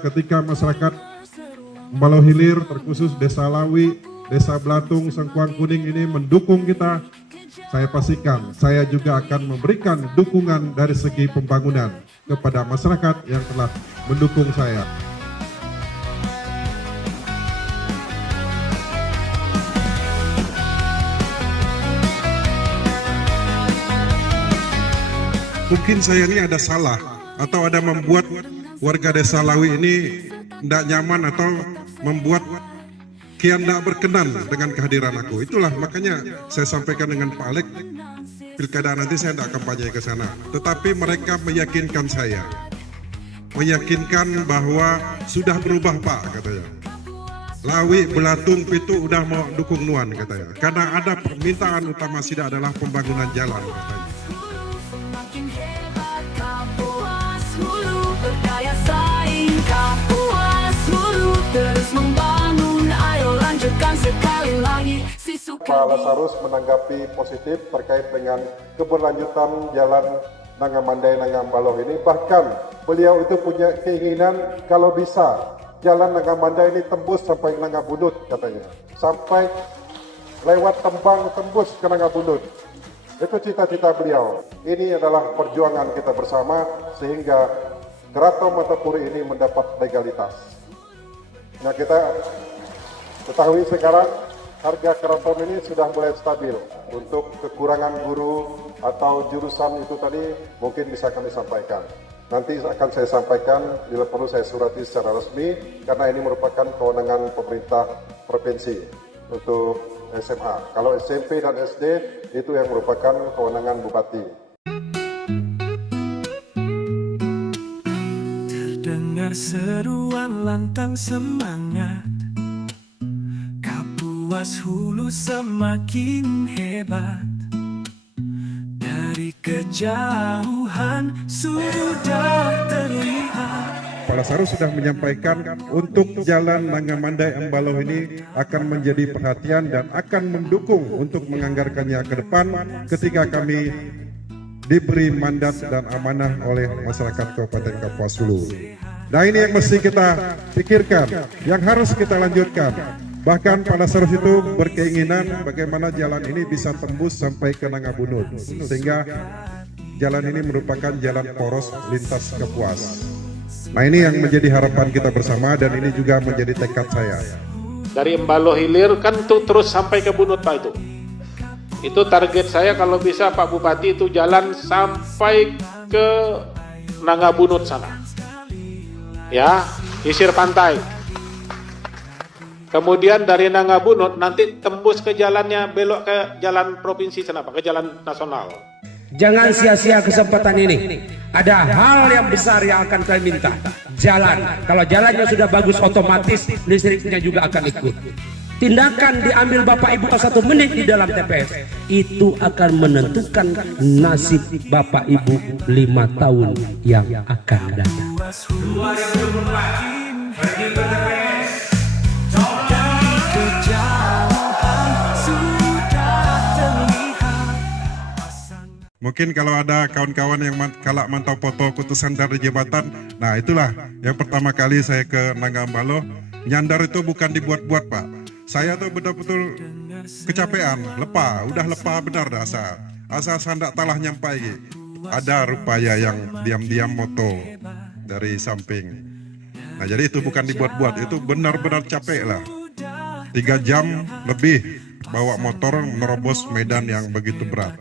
Ketika masyarakat Embalo Hilir, terkhusus Desa Lawi, Desa Belatung, Sengkuang Kuning ini mendukung kita, saya pastikan saya juga akan memberikan dukungan dari segi pembangunan kepada masyarakat yang telah mendukung saya. Mungkin saya ini ada salah atau ada membuat warga Desa Lawi ini tidak nyaman atau membuat kian tidak berkenan dengan kehadiran aku. Itulah makanya saya sampaikan dengan Pak Alek, pilkada nanti saya tidak kampanye ke sana. Tetapi mereka meyakinkan saya, meyakinkan bahwa sudah berubah Pak, katanya. Lawi, Belatung, Pitu udah mau dukung Nuan, katanya. Karena ada permintaan utama SIDA adalah pembangunan jalan, katanya. Terus membangun, ayo lanjutkan sekali lagi. Pak Lasarus menanggapi positif terkait dengan keberlanjutan jalan Nangamandai-Nangambalo ini. Bahkan beliau itu punya keinginan kalau bisa jalan Nangamandai ini tembus sampai Nangabunut, katanya. Sampai lewat Tembang tembus ke Nangabunut. Itu cita-cita beliau. Ini adalah perjuangan kita bersama sehingga Keraton Mantapuri ini mendapat legalitas. Nah, kita ketahui sekarang harga keraton ini sudah mulai stabil. Untuk kekurangan guru atau jurusan itu tadi mungkin bisa kami sampaikan. Nanti akan saya sampaikan, bila perlu saya surati secara resmi, karena ini merupakan kewenangan pemerintah provinsi untuk SMA. Kalau SMP dan SD itu yang merupakan kewenangan bupati. Dengar seruan lantang semangat, Kapuas Hulu semakin hebat. Dari kejauhan sudah terlihat. Pak Lasarus sudah menyampaikan untuk jalan Nangamandai Embalo ini akan menjadi perhatian dan akan mendukung untuk menganggarkannya ke depan ketika kami diberi mandat dan amanah oleh masyarakat Kabupaten Kapuas Hulu. Nah, ini yang mesti kita pikirkan, yang harus kita lanjutkan. Bahkan Pak Lasarus itu berkeinginan bagaimana jalan ini bisa tembus sampai ke Nangabunut, sehingga jalan ini merupakan jalan poros lintas Kapuas. Nah, ini yang menjadi harapan kita bersama dan ini juga menjadi tekad saya. Dari Embalo Hilir kan tuh terus sampai ke Bunut Pak itu. Itu target saya kalau bisa Pak Bupati itu jalan sampai ke Nangabunut sana. Ya, sisir pantai. Kemudian dari Nangabunut nanti tembus ke jalannya, belok ke jalan provinsi sana Pak, ke jalan nasional. Jangan sia-sia kesempatan ini. Ada hal yang besar yang akan kami minta. Jalan. Kalau jalannya sudah bagus, otomatis listriknya juga akan ikut. Tindakan diambil Bapak Ibu 1 menit di dalam TPS itu akan menentukan nasib Bapak Ibu 5 tahun yang akan datang. Mungkin kalau ada kawan-kawan yang kalak mantau foto kutusan dari jabatan, nah itulah yang pertama kali saya ke Nanggambalo. Nyandar itu bukan dibuat-buat Pak. Saya tuh betul-betul kecapean, udah lepa benar dasar. Asal sandak talah nyampai. Ada rupaya yang diam-diam moto dari samping. Nah, jadi itu bukan dibuat-buat, itu benar-benar capek lah. 3 jam lebih bawa motor merobos medan yang begitu berat.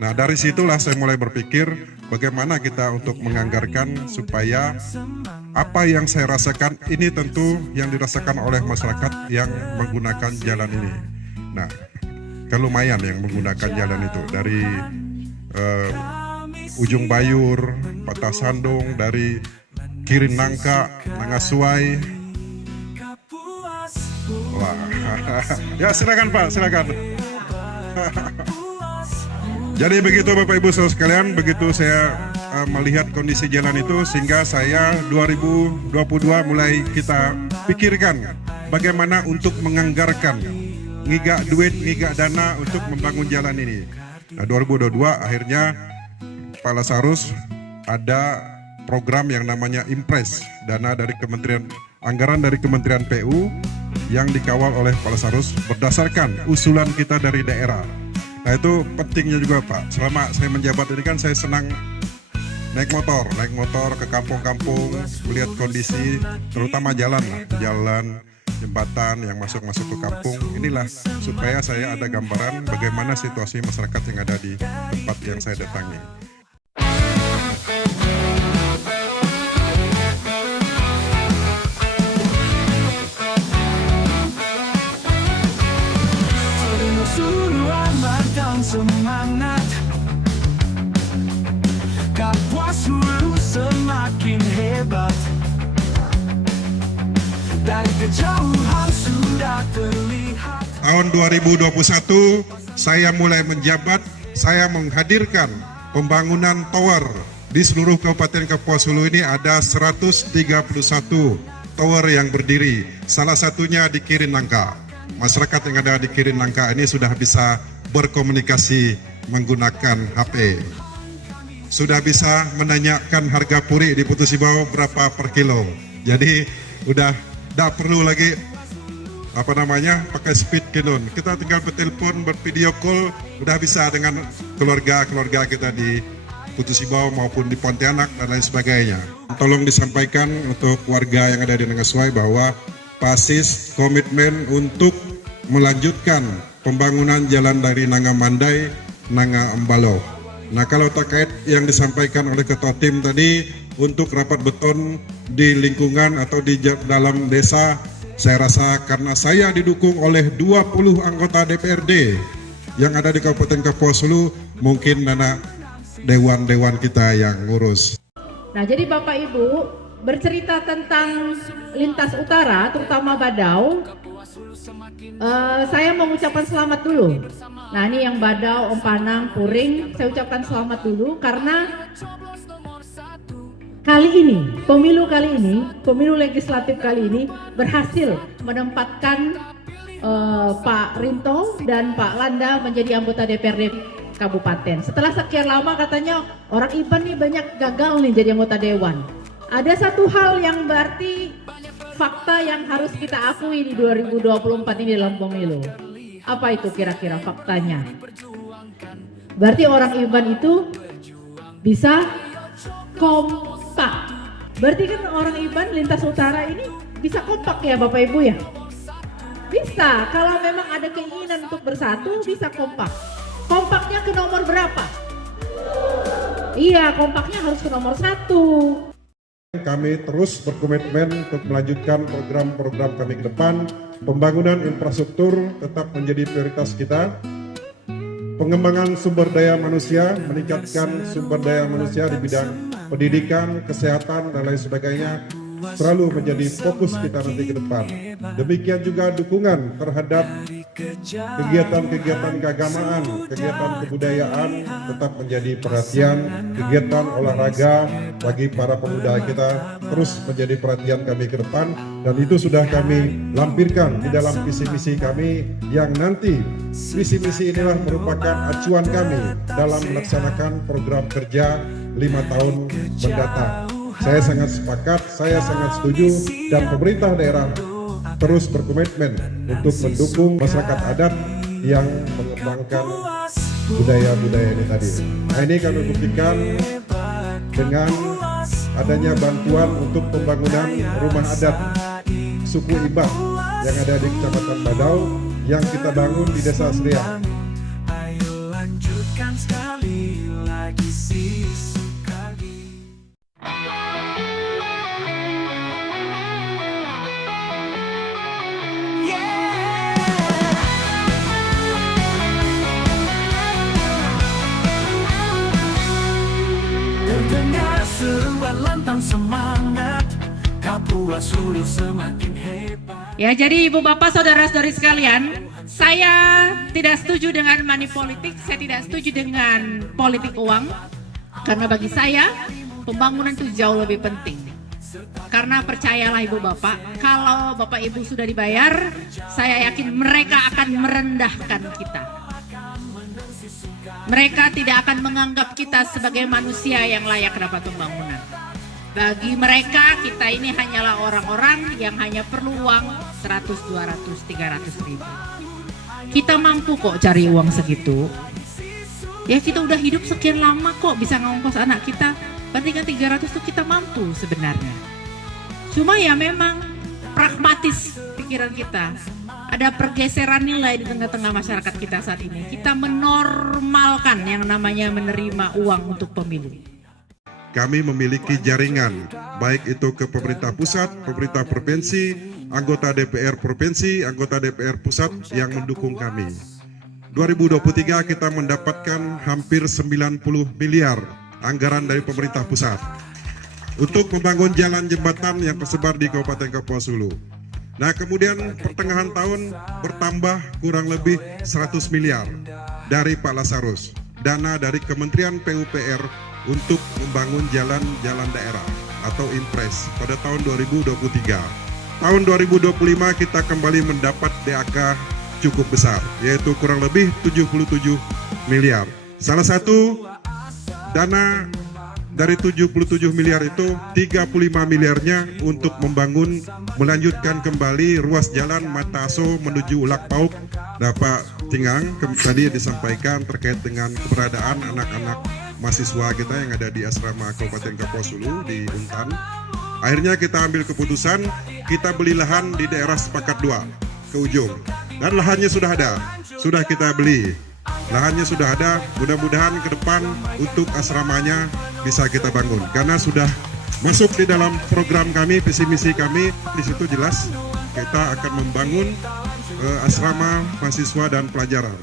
Nah, dari situlah saya mulai berpikir bagaimana kita untuk menganggarkan supaya apa yang saya rasakan ini tentu yang dirasakan oleh masyarakat yang menggunakan jalan ini. Nah, kan lumayan yang menggunakan jalan itu dari Ujung Bayur, Patah Sandung, dari Kiri Nangka, Nangasuai. Wah, ya silakan Pak, silakan. Jadi begitu Bapak Ibu saudara sekalian, begitu saya melihat kondisi jalan itu sehingga saya 2022 mulai kita pikirkan bagaimana untuk menganggarkan ngigak duit, ngigak dana untuk membangun jalan ini. Nah, 2022 akhirnya Pak Lasarus ada program yang namanya Impres, dana dari anggaran dari Kementerian PU yang dikawal oleh Kepala Sarus berdasarkan usulan kita dari daerah. Nah itu pentingnya juga Pak, selama saya menjabat ini kan saya senang naik motor ke kampung-kampung, melihat kondisi terutama jalan, jembatan yang masuk ke kampung. Inilah supaya saya ada gambaran bagaimana situasi masyarakat yang ada di tempat yang saya datangi. Semangat Kapuas Hulu semakin hebat. Dari kejauhan sudah terlihat. Tahun 2021 saya mulai menjabat, saya menghadirkan pembangunan tower di seluruh Kabupaten Kapuas Hulu. Ini ada 131 tower yang berdiri, salah satunya di Kirin Nangka. Masyarakat yang ada di Kirin Nangka ini sudah bisa berkomunikasi menggunakan HP. Sudah bisa menanyakan harga puri di Putus Ibau berapa per kilo. Jadi udah tidak perlu lagi pakai speed kinun. Kita tinggal bertelepon, bervideo call, udah bisa dengan keluarga kita di Putus Ibau maupun di Pontianak dan lain sebagainya. Tolong disampaikan untuk warga yang ada di Nangaswai bahwa PASIS komitmen untuk melanjutkan pembangunan jalan dari Nanga Mandai, Nanga Embalo. Nah kalau terkait yang disampaikan oleh Ketua Tim tadi untuk rapat beton di lingkungan atau di dalam desa, saya rasa karena saya didukung oleh 20 anggota DPRD yang ada di Kabupaten Kapuas Hulu, mungkin dana dewan-dewan kita yang ngurus. Nah jadi Bapak Ibu bercerita tentang lintas utara terutama Badau, saya mengucapkan selamat dulu. Nah ini yang Badau, Empanang, Puring, saya ucapkan selamat dulu karena kali ini, pemilu legislatif kali ini berhasil menempatkan Pak Rinto dan Pak Landa menjadi anggota DPRD Kabupaten. Setelah sekian lama katanya orang Iban nih banyak gagal nih jadi anggota dewan. Ada satu hal yang berarti fakta yang harus kita akui di 2024 ini dalam pemilu. Apa itu kira-kira faktanya? Berarti orang Iban itu bisa kompak. Berarti kan orang Iban lintas utara ini bisa kompak ya Bapak Ibu ya? Bisa, kalau memang ada keinginan untuk bersatu bisa kompak. Kompaknya ke nomor berapa? Iya, kompaknya harus ke nomor 1. Kami terus berkomitmen untuk melanjutkan program-program kami ke depan. Pembangunan infrastruktur tetap menjadi prioritas kita. Pengembangan sumber daya manusia, meningkatkan sumber daya manusia di bidang pendidikan, kesehatan, dan lain sebagainya selalu menjadi fokus kita nanti ke depan. Demikian juga dukungan terhadap kegiatan-kegiatan keagamaan, kegiatan kebudayaan tetap menjadi perhatian. Kegiatan olahraga bagi para pemuda kita terus menjadi perhatian kami ke depan, dan itu sudah kami lampirkan di dalam visi-misi kami yang nanti visi-misi inilah merupakan acuan kami dalam melaksanakan program kerja 5 tahun mendatang. Saya sangat sepakat, saya sangat setuju, dan pemerintah daerah terus berkomitmen untuk mendukung masyarakat adat yang mengembangkan budaya-budaya ini tadi. Nah ini kami buktikan dengan adanya bantuan untuk pembangunan rumah adat suku Ibak yang ada di Kecamatan Badau yang kita bangun di Desa Serian. Ayo lanjutkan sekali lagi sekali. Terdengar seruan lantang semangat, Kapuas Hulu semakin hebat. Ya, jadi Ibu Bapak Saudara-saudari sekalian, saya tidak setuju dengan money politik, saya tidak setuju dengan politik uang. Karena bagi saya, pembangunan itu jauh lebih penting. Karena percayalah Ibu Bapak, kalau Bapak Ibu sudah dibayar, saya yakin mereka akan merendahkan kita. Mereka tidak akan menganggap kita sebagai manusia yang layak dapat pembangunan. Bagi mereka, kita ini hanyalah orang-orang yang hanya perlu uang 100, 200, 300 ribu. Kita mampu kok cari uang segitu. Ya kita udah hidup sekian lama kok bisa ngongkos anak kita. Bandingkan 300 tuh kita mampu sebenarnya. Cuma ya memang pragmatis pikiran kita. Ada pergeseran nilai di tengah-tengah masyarakat kita saat ini. Kita menormalkan yang namanya menerima uang untuk pemilu. Kami memiliki jaringan, baik itu ke pemerintah pusat, pemerintah provinsi, anggota DPR provinsi, anggota DPR pusat yang mendukung kami. 2023 kita mendapatkan hampir 90 miliar anggaran dari pemerintah pusat untuk membangun jalan jembatan yang tersebar di Kabupaten Kapuas Hulu. Nah, kemudian pertengahan tahun bertambah kurang lebih 100 miliar dari Pak Lasarus, dana dari Kementerian PUPR untuk membangun jalan-jalan daerah atau Impres pada tahun 2023. Tahun 2025 kita kembali mendapat DAK cukup besar, yaitu kurang lebih 77 miliar. Salah satu dana dari 77 miliar itu 35 miliarnya untuk membangun, melanjutkan kembali ruas jalan Mata Aso menuju Ulak Pauk. Nah, Pak Tingang tadi disampaikan terkait dengan keberadaan anak-anak mahasiswa kita yang ada di asrama Kabupaten Kapuas Hulu di Untan. Akhirnya kita ambil keputusan, kita beli lahan di daerah Sepakat 2 ke ujung. Dan lahannya sudah ada, sudah kita beli. Lahannya sudah ada, mudah-mudahan ke depan untuk asramanya bisa kita bangun. Karena sudah masuk di dalam program kami, visi misi kami, di situ jelas kita akan membangun asrama mahasiswa dan pelajaran.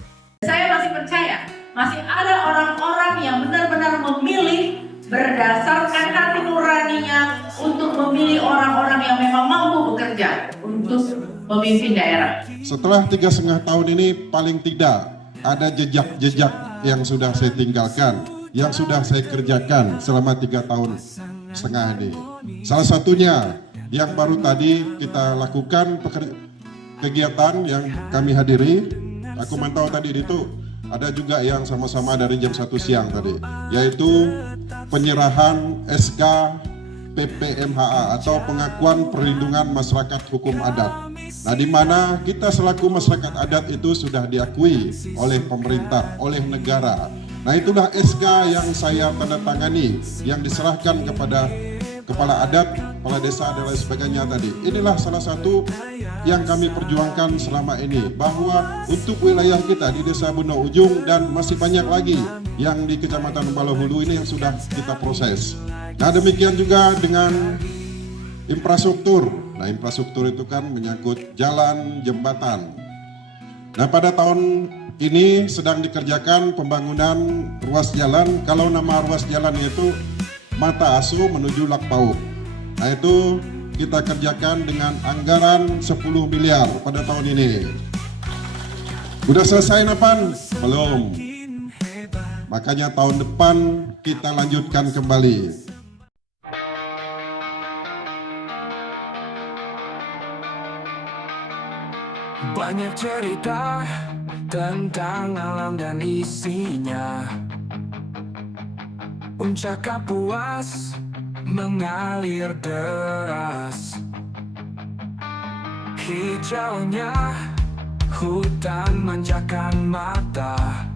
Saya masih percaya, masih ada orang-orang yang benar-benar memilih berdasarkan hati nuraninya untuk memilih orang-orang yang memang mampu bekerja untuk memimpin daerah. Setelah 3,5 tahun ini paling tidak ada jejak-jejak yang sudah saya tinggalkan, yang sudah saya kerjakan selama 3,5 tahun ini. Salah satunya yang baru tadi kita lakukan kegiatan yang kami hadiri, aku mantau tadi itu ada juga yang sama-sama dari jam 1 siang tadi, yaitu penyerahan SK PPMHA atau pengakuan perlindungan masyarakat hukum adat. Nah, di mana kita selaku masyarakat adat itu sudah diakui oleh pemerintah, oleh negara. Nah, itulah SK yang saya tanda tangani, yang diserahkan kepada kepala adat, kepala desa dan lain sebagainya tadi. Inilah salah satu yang kami perjuangkan selama ini, bahwa untuk wilayah kita di Desa Beno Ujung dan masih banyak lagi yang di Kecamatan Balohulu ini yang sudah kita proses. Nah, demikian juga dengan infrastruktur. Nah, infrastruktur itu kan menyangkut jalan, jembatan. Nah, pada tahun ini sedang dikerjakan pembangunan ruas jalan. Kalau nama ruas jalan itu Mata Aso menuju Lak Pauk. Nah, itu kita kerjakan dengan anggaran 10 miliar pada tahun ini. Udah selesai Napan? Belum. Makanya tahun depan kita lanjutkan kembali. Banyak cerita tentang alam dan isinya. Puncak Kapuas mengalir deras. Hijaunya hutan manjakan mata,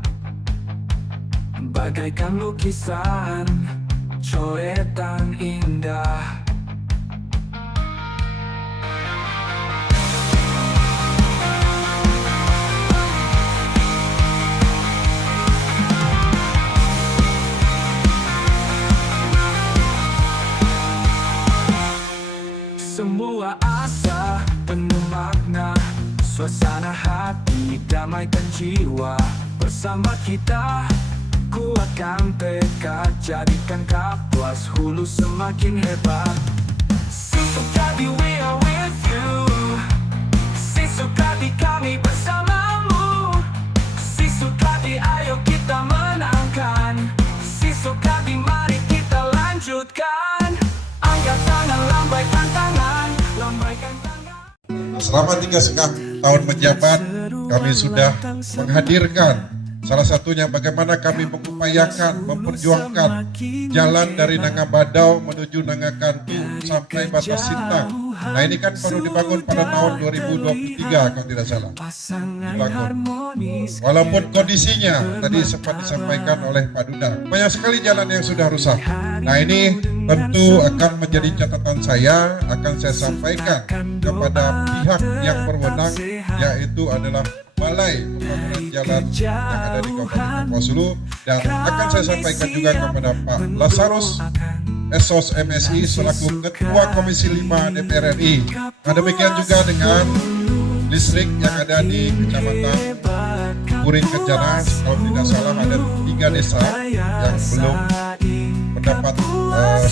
bagaikan lukisan coretan indah. Semua asa penuh makna, suasana hati damaikan jiwa. Bersama kita kuatkan tekad, jadikan Kapuas Hulu semakin hebat. Sisukadi we are with you, Sisukadi kami bersamamu. Sisukadi ayo kita menangkan, Sisukadi mari kita lanjutkan. Angkat tangan, lambaikan tangan, lambaikan tangan. Selama 3,5 tahun menjabat, kami sudah menghadirkan Salah satunya bagaimana kami mengupayakan, memperjuangkan jalan dari Nangabadau menuju Nangakantu sampai Batas Sintang. Nah ini kan baru dibangun pada tahun 2023 kalau tidak salah. Dibangun. Walaupun kondisinya tadi sempat disampaikan oleh Pak Duda, banyak sekali jalan yang sudah rusak. Nah ini tentu akan menjadi catatan saya, akan saya sampaikan kepada pihak yang berwenang, yaitu adalah Balai Pembangunan Jalan yang ada di Kabupaten Kapuas Hulu, dan akan saya sampaikan juga kepada Pak Lazarus Esos MSI selaku Ketua Komisi 5 DPR RI. Nah demikian juga dengan listrik yang ada di Kecamatan Kuring Kencana, kalau tidak salah ada 3 desa yang belum mendapat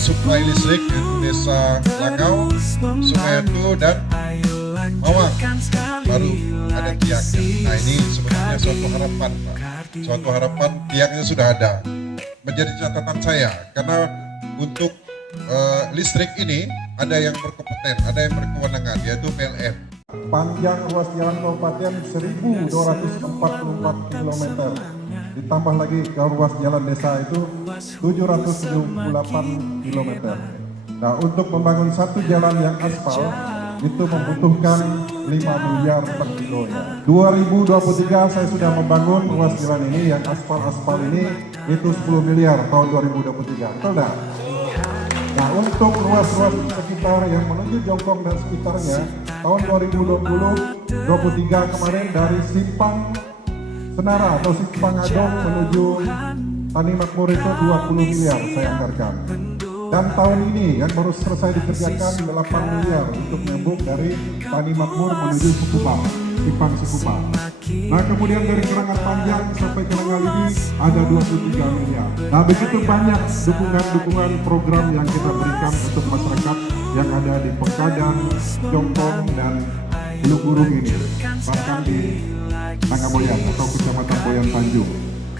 suplai listrik, yaitu Desa Langau, Sungaitu, dan Mawang. Baru ada tiangnya. Nah ini sebenarnya suatu harapan, Pak. Suatu harapan tiangnya sudah ada. Menjadi catatan saya, karena untuk listrik ini ada yang berkompeten, ada yang berkewenangan, yaitu PLN. Panjang ruas jalan kabupaten 1.244 km. Ditambah lagi ke ruas jalan desa itu 778 km. Nah, untuk membangun satu jalan yang aspal itu membutuhkan 5 miliar per kilo ya. 2023 saya sudah membangun ruas jalan ini yang aspal ini itu 10 miliar tahun 2023. Betul enggak? Nah, untuk ruas-ruas sekitar yang menuju Jongkong dan sekitarnya tahun 2023 kemarin dari Simpang Senara atau Simpang Adong menuju Tani Makmur itu 20 miliar saya anggarkan. Dan tahun ini yang baru selesai dikerjakan 8 miliar untuk nyambung dari Tani Makmur menuju Sukupang, Simpang Sukupang. Nah kemudian dari Kerangan Panjang sampai ke Lengalidi ada 23 miliar. Nah begitu banyak dukungan-dukungan program yang kita berikan untuk masyarakat yang ada di Pekadan, Jongkong, dan Hulu Gurung ini. Bahkan di Nangaboyan atau Kecamatan Boyan Tanjung.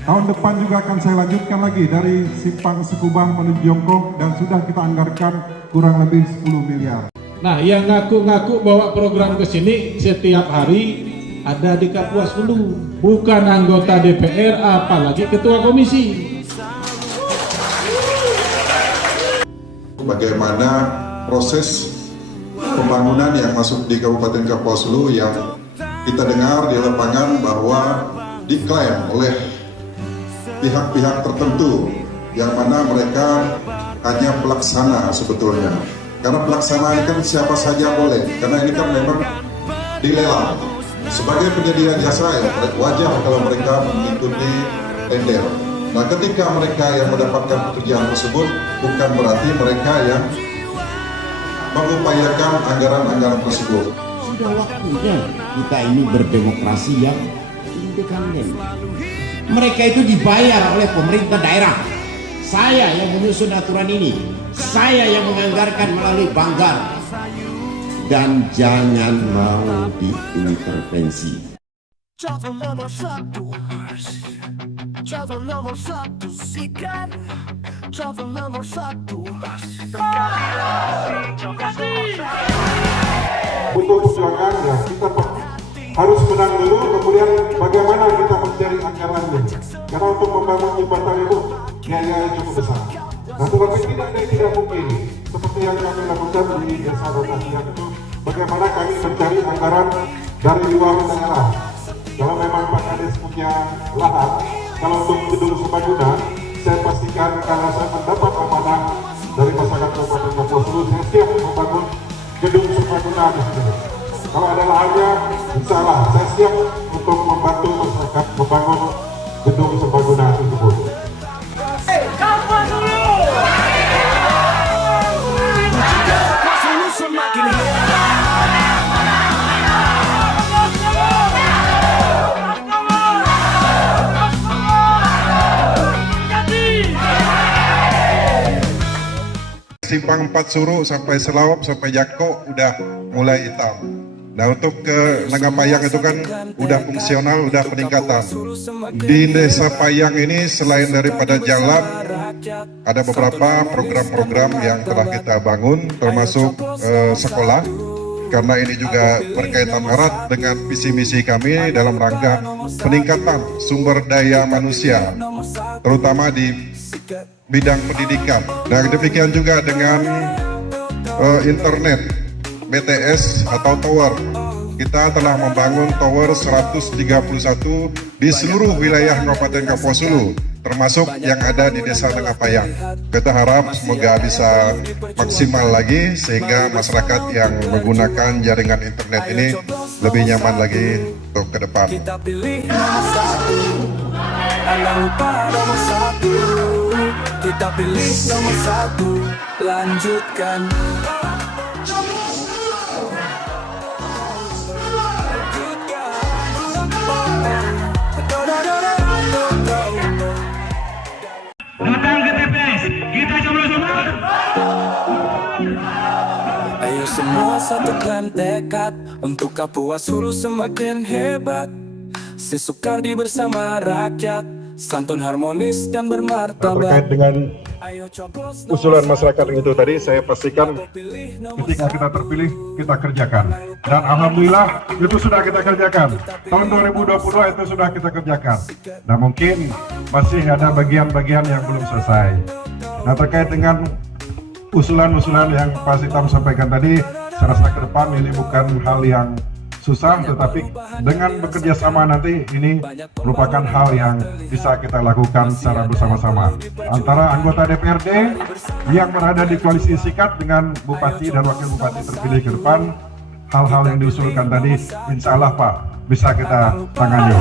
Tahun depan juga akan saya lanjutkan lagi dari Simpang Sekubang menuju Jongkong dan sudah kita anggarkan kurang lebih 10 miliar. Nah, yang ngaku-ngaku bawa program ke sini setiap hari ada di Kapuas Hulu, bukan anggota DPR apalagi ketua komisi. Bagaimana proses pembangunan yang masuk di Kabupaten Kapuas Hulu yang kita dengar di lapangan bahwa diklaim oleh pihak-pihak tertentu yang mana mereka hanya pelaksana sebetulnya. Karena pelaksana kan siapa saja boleh, karena ini kan memang dilelang. Sebagai penyedia jasa ya wajar kalau mereka mengikuti tender. Nah ketika mereka yang mendapatkan pekerjaan tersebut bukan berarti mereka yang mengupayakan anggaran-anggaran tersebut. Sudah waktunya kita ini berdemokrasi yang independen. Mereka itu dibayar oleh pemerintah daerah. Saya yang menyusun aturan ini, saya yang menganggarkan melalui Banggar. Dan jangan mau diintervensi. Contoh nomor 1, contoh nomor 1 sikat, contoh nomor 1 Untuk perjuangan ya kita harus menang dulu, kemudian bagaimana kita mencari anggarannya. Karena untuk membangun jembatan itu biayanya cukup besar. Nah tetapi tidak mungkin seperti yang kami lakukan di desa Rotasian itu, bagaimana kami mencari anggaran dari luar daerah. Kalau memang Pak Kades punya lahan, kalau untuk gedung serbaguna, saya pastikan karena saya mendapat amanah dari masyarakat Kabupaten Kapuas Hulu, saya siap membangun gedung serbaguna di sini. Kalau ada lahannya, insya Allah saya siap untuk membantu masyarakat membangun gedung serbaguna tersebut. Kapuas Hulu! Kapuas Hulu semakin Simpang 4 Suru sampai Selawap sampai Jako udah mulai hitam. Nah untuk ke Nangapayang itu kan udah fungsional, udah peningkatan. Di Desa Payang ini selain daripada jalan, ada beberapa program-program yang telah kita bangun, termasuk sekolah. karena ini juga berkaitan erat dengan visi misi kami dalam rangka peningkatan sumber daya manusia, terutama di bidang pendidikan. Dan demikian juga dengan internet BTS atau tower. Kita telah membangun tower 131 di seluruh wilayah Kabupaten Kapuas Hulu, termasuk yang ada di Desa Nangapayang. Kita harap semoga bisa maksimal lagi sehingga masyarakat yang menggunakan jaringan internet ini lebih nyaman lagi untuk ke depan. Kita pilih nomor satu, jangan lupa nomor satu. Kita pilih nomor satu, lanjutkan. Datang ke TPS, kita coba-coba. Ayo semua satukan tekad untuk Kapuas Hulu semakin hebat. Si Soekardi bersama rakyat, santun harmonis dan bermartabat. Terkait dengan Ayo coblos usulan masyarakat itu tadi, saya pastikan ketika kita terpilih, kita kerjakan. Dan alhamdulillah itu sudah kita kerjakan. Tahun 2022 itu sudah kita kerjakan. Nah mungkin masih ada bagian-bagian yang belum selesai. Nah terkait dengan usulan-usulan yang Pak Sitam sampaikan tadi, saya rasa ke depan ini bukan hal yang susah, tetapi dengan bekerja sama nanti ini merupakan hal yang bisa kita lakukan secara bersama-sama antara anggota DPRD yang berada di koalisi sikat dengan Bupati dan Wakil Bupati terpilih ke depan. Hal-hal yang diusulkan tadi insya Allah Pak bisa kita tangani.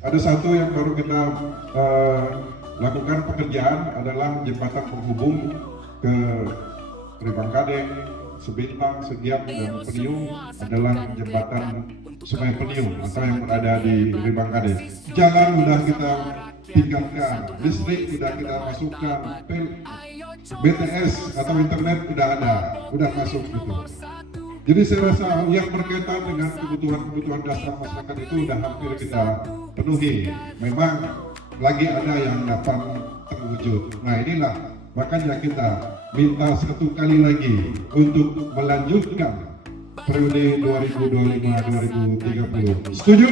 Ada satu yang baru kita lakukan pekerjaan adalah jembatan penghubung ke Ribang Kadeng, Sebintang, Segiam, dan Peniung adalah jembatan Sungai Peniung atau yang berada di Ribang Kadeng. Jalan udah kita tingkatkan, listrik udah kita masukkan, BTS atau internet udah ada, udah masuk gitu. Jadi saya rasa yang berkaitan dengan kebutuhan-kebutuhan dasar masyarakat itu udah hampir kita penuhi. Memang lagi ada yang dapat terwujud. Nah inilah makanya kita minta satu kali lagi untuk melanjutkan periode 2025-2030. Setuju?